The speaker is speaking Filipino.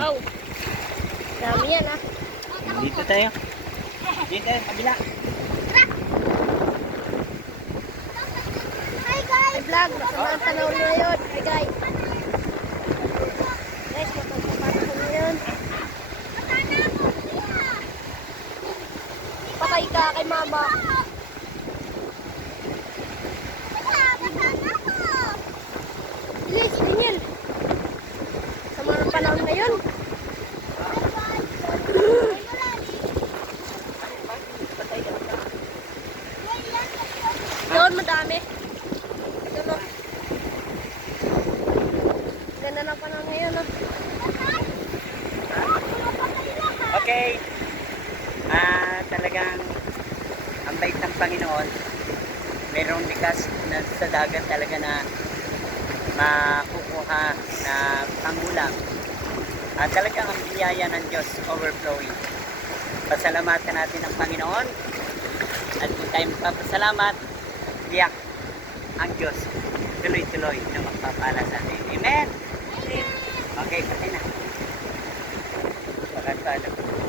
Oh. Dami yan ah. Dito tayo. Dito tayo, kabila. Hi guys! Hey, vlog. Oh, hi vlog, makamang oh, tanaw mo yun. Hi guys! guys kay mama. Lesi Daniel. Sa mga panahon ngayon, dami. Ganda. Ganda na pa na ngayon. No? Okay. Ah, uh, talagang ang bait ng Panginoon. Merong likas na sa dagat talaga na makukuha na pangulang. At ah, uh, talagang ang biyaya ng Diyos overflowing. Pasalamatan natin ang Panginoon. At kung tayo magpapasalamat, magpapahayag yeah. ang Diyos tuloy-tuloy na magpapala sa atin. Amen! Amen. Okay. okay, pati na. Pagkakalap. Okay. Okay.